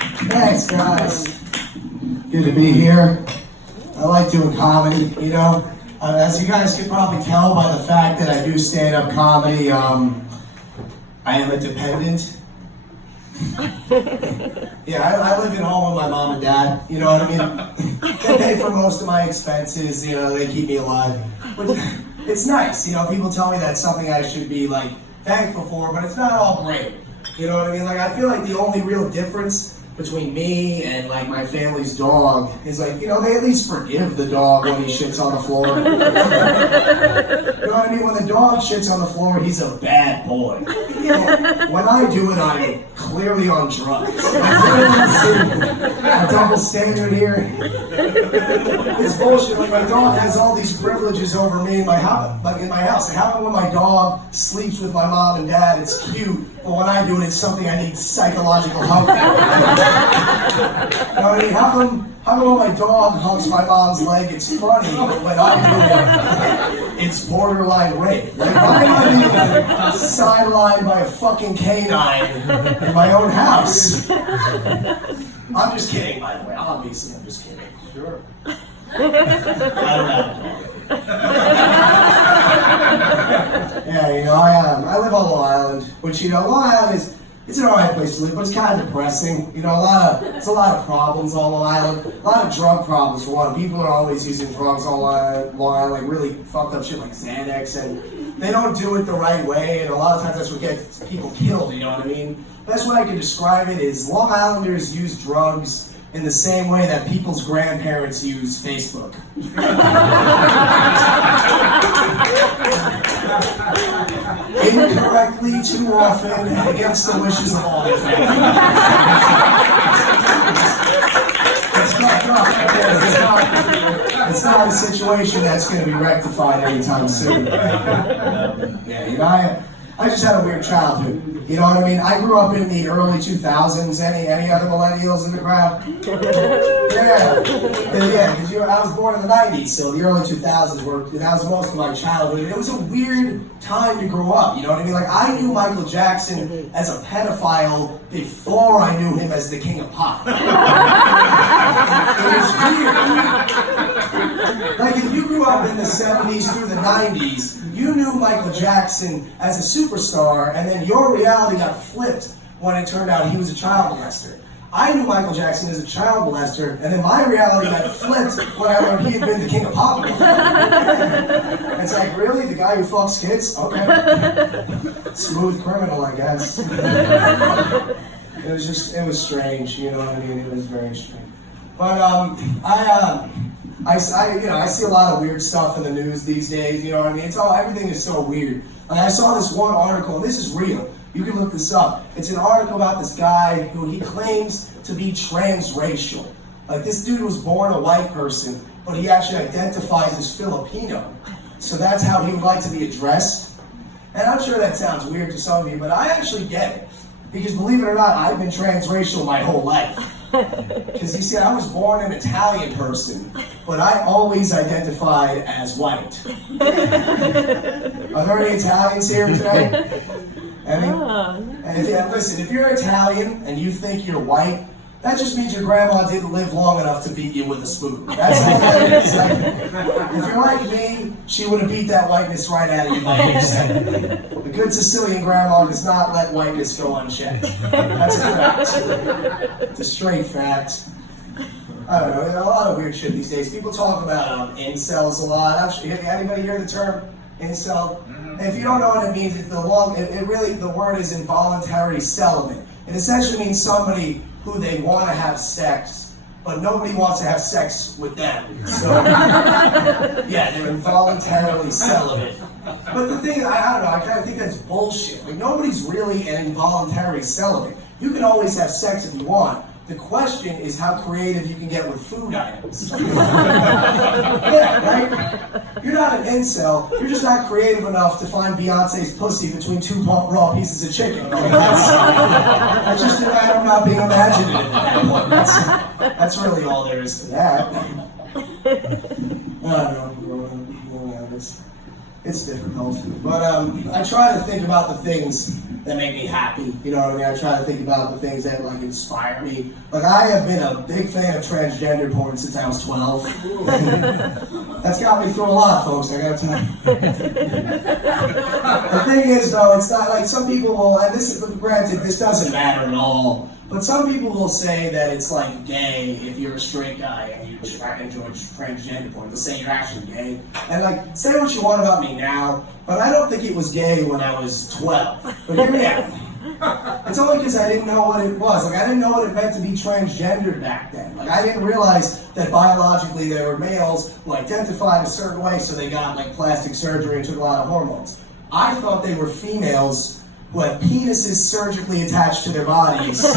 Thanks, guys. Good to be here. I like doing comedy, you know. As you guys can probably tell by the fact that I do stand-up comedy, I am a dependent. Yeah, I live at home with my mom and dad, you know what I mean? They pay for most of my expenses, you know, they keep me alive. But it's nice, you know, people tell me that's something I should be, like, thankful for, but it's not all great. You know what I mean? Like, I feel like the only real difference between me and, like, my family's dog is, like, you know, they at least forgive the dog when he shits on the floor. You know what I mean? When the dog shits on the floor, he's a bad boy. When I do it, I'm clearly on drugs. A double standard here. It's bullshit. Like, my dog has all these privileges over me in my house. Like, in my house. Like, how come when my dog sleeps with my mom and dad, it's cute, but when I do it, it's something I need psychological help for? You know what I mean? How come when my dog hugs my mom's leg, it's funny, but when I do it, it's borderline rape? Like, why am I being sidelined by a fucking canine in my own house? I'm just kidding, by the way. Obviously, I'm just kidding. Sure. I don't have a dog. Yeah, you know, I live on Long Island, which, you know, Long Island it's an alright place to live, but it's kind of depressing. You know, there's a lot of problems on Long Island. A lot of drug problems for one. People are always using drugs on Long Island, like really fucked up shit like Xanax, and they don't do it the right way, and a lot of times that's what gets people killed, you know what I mean? Best way I can describe it is Long Islanders use drugs in the same way that people's grandparents use Facebook. Incorrectly, too often, and against the wishes of all their family. It's not a situation that's going to be rectified anytime soon. Yeah, you know, I just had a weird childhood. You know what I mean? I grew up in the early 2000s. Any other millennials in the crowd? Yeah, because I was born in the 90s, so the early 2000s that was most of my childhood. It was a weird time to grow up, you know what I mean? Like, I knew Michael Jackson as a pedophile before I knew him as the king of pop. It was weird. Like, if you grew up in the 70s through the 90s, you knew Michael Jackson as a superstar, and then your reality got flipped when it turned out he was a child molester. I knew Michael Jackson as a child molester, and then my reality got flipped when I learned he had been the king of pop. It's like, really? The guy who fucks kids? Okay. Smooth criminal, I guess. It was strange, you know what I mean? It was very strange. But, I see a lot of weird stuff in the news these days, you know what I mean? Everything is so weird. Like, I saw this one article, and this is real. You can look this up. It's an article about this guy who he claims to be transracial. Like, this dude was born a white person, but he actually identifies as Filipino. So that's how he would like to be addressed. And I'm sure that sounds weird to some of you, but I actually get it. Because believe it or not, I've been transracial my whole life. Because you see, I was born an Italian person, but I always identified as white. Are there any Italians here today? Any? And listen, if you're Italian and you think you're white, that just means your grandma didn't live long enough to beat you with a spoon. That's all that is. Like, if you're like me, she would have beat that whiteness right out of you by yourself. A good Sicilian grandma does not let whiteness go unchecked. That's a fact. It's a straight fact. I don't know, there's a lot of weird shit these days. People talk about incels a lot. Anybody hear the term incel? And if you don't know what it means, the word is involuntary celibate. It essentially means somebody who they want to have sex, but nobody wants to have sex with them. So, yeah, they're involuntarily celibate. But the thing, I don't know, I kind of think that's bullshit. Like, nobody's really an involuntary celibate. You can always have sex if you want. The question is how creative you can get with food items. Yeah, right? You're not an incel. You're just not creative enough to find Beyonce's pussy between two raw pieces of chicken. Like, that's just a matter of not being imaginative at that point. That's really all there is to that. I don't know. It's difficult, but I try to think about the things that make me happy. You know what I mean? I try to think about the things that like inspire me. Like I have been a big fan of transgender porn since I was 12. That's got me through a lot, folks. I gotta tell you. The thing is, though, it's not like some people will. And this is granted, this doesn't matter at all. But some people will say that it's like gay if you're a straight guy and you enjoy transgender porn. They'll say you're actually gay. And like, say what you want about me now, but I don't think it was gay when I was 12. But hear me out. It's only because I didn't know what it was. Like, I didn't know what it meant to be transgendered back then. Like, I didn't realize that biologically they were males who identified a certain way, so they got like plastic surgery and took a lot of hormones. I thought they were females who had penises surgically attached to their bodies so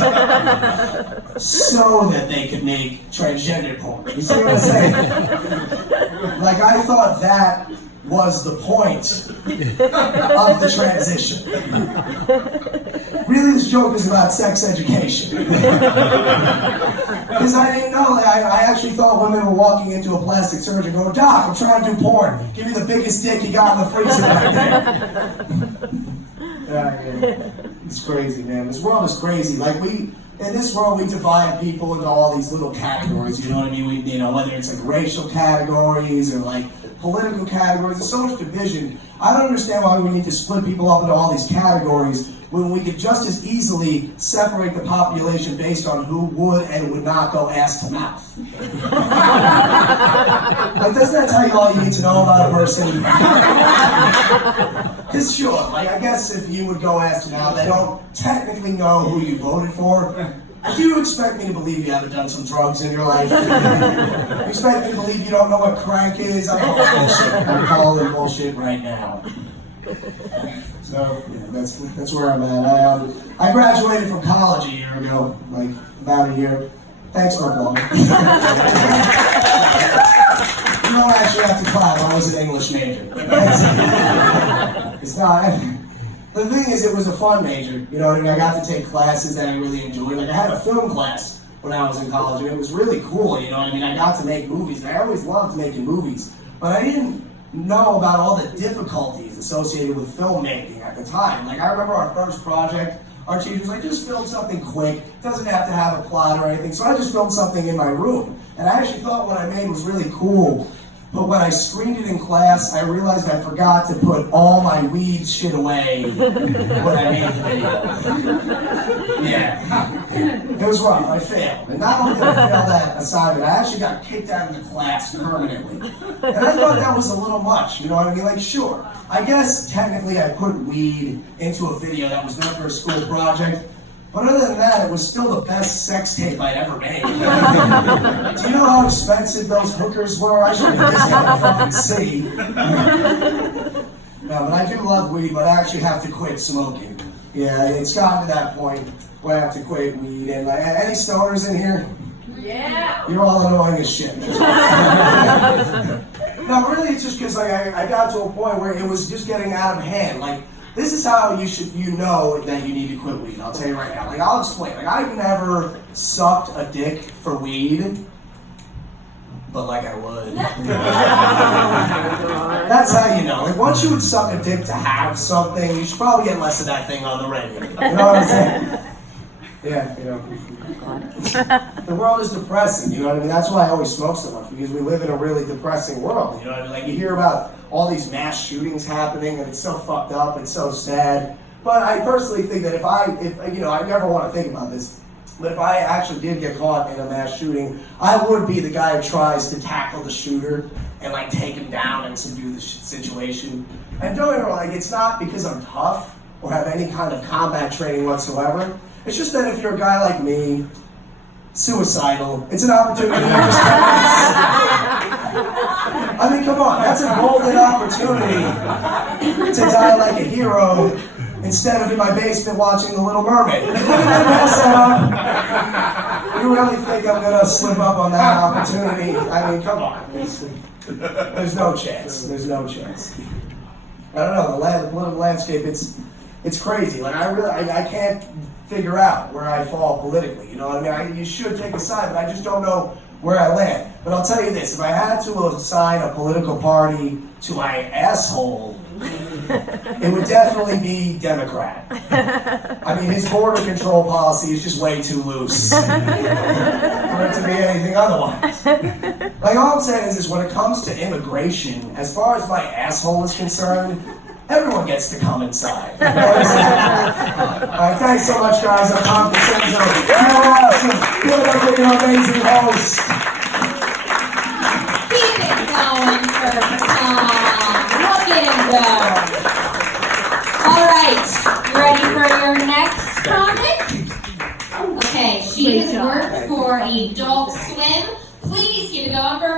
that they could make transgender porn. You see what I'm saying? Like, I thought that was the point of the transition. Really, this joke is about sex education. Because I didn't know, like, I actually thought women were walking into a plastic surgeon going, "Doc, I'm trying to do porn. Give me the biggest dick you got in the freezer right there." It's crazy, man. This world is crazy. Like in this world, we divide people into all these little categories. You know what I mean? Whether it's like racial categories or like political categories. There's so much division. I don't understand why we need to split people up into all these categories when we could just as easily separate the population based on who would and would not go ass to mouth. Like, doesn't that tell you all you need to know about a person? Because sure, like, I guess if you would go ass to mouth, they don't technically know who you voted for. Do you expect me to believe you haven't done some drugs in your life? You expect me to believe you don't know what crank is? I'm calling bullshit. I'm calling bullshit right now. So, yeah, that's where I'm at. I graduated from college a year ago, like about a year. Thanks for applying. You don't actually have to clap. I was an English major. It's not. The thing is, it was a fun major. You know what I mean? I got to take classes that I really enjoyed. Like, I had a film class when I was in college, and it was really cool. You know what I mean? I got to make movies. I always loved making movies, but I didn't know about all the difficulties associated with filmmaking at the time. Like, I remember our first project, our teacher was like, just film something quick. Doesn't have to have a plot or anything. So I just filmed something in my room. And I actually thought what I made was really cool. But when I screened it in class, I realized I forgot to put all my weed shit away when I made the video. Yeah. It was rough. I failed. And not only did I fail that assignment, I actually got kicked out of the class permanently. And I thought that was a little much, you know what I mean? Like, sure, I guess technically I put weed into a video that was meant for a school project. But other than that, it was still the best sex tape I'd ever made. Do you know how expensive those hookers were? I should have just got the fucking city. No, but I do love weed, but I actually have to quit smoking. Yeah, it's gotten to that point where I have to quit weed. And like, any stoners in here? Yeah. You're all annoying as shit. No, really, it's just because like I got to a point where it was just getting out of hand. Like, this is how you know that you need to quit weed. I'll tell you right now. Like, I'll explain. Like, I've never sucked a dick for weed, but like I would. That's how you know. Like, once you would suck a dick to have something, you should probably get less of that thing on the regular. You know what I'm saying? Yeah, you know. The world is depressing, you know what I mean? That's why I always smoke so much, because we live in a really depressing world, you know what I mean? Like, you hear about all these mass shootings happening, and it's so fucked up, it's so sad. But I personally think that if I never want to think about this, but if I actually did get caught in a mass shooting, I would be the guy who tries to tackle the shooter and like take him down and subdue the situation. And don't get me wrong, like, it's not because I'm tough or have any kind of combat training whatsoever. It's just that if you're a guy like me, suicidal, it's an opportunity to just I mean, come on, that's a golden opportunity to die like a hero instead of in my basement watching The Little Mermaid. You really think I'm gonna slip up on that opportunity? I mean, come on. There's no chance. There's no chance. I don't know, the political landscape, it's crazy. Like, I can't figure out where I fall politically, you know what I mean? You should take a side, but I just don't know where I land. But I'll tell you this, if I had to assign a political party to my asshole, it would definitely be Democrat. I mean, his border control policy is just way too loose for it to be anything otherwise. Like, all I'm saying is when it comes to immigration, as far as my asshole is concerned, everyone gets to come inside. You know what I'm saying? All right, thanks so much, guys. I'm Tom Crescenzo. You're awesome. You're an amazing host. Keep it going for Tom. Look at him go. All right, you ready for your next comic? Okay, she has worked for Adult Swim. Please keep it going for me.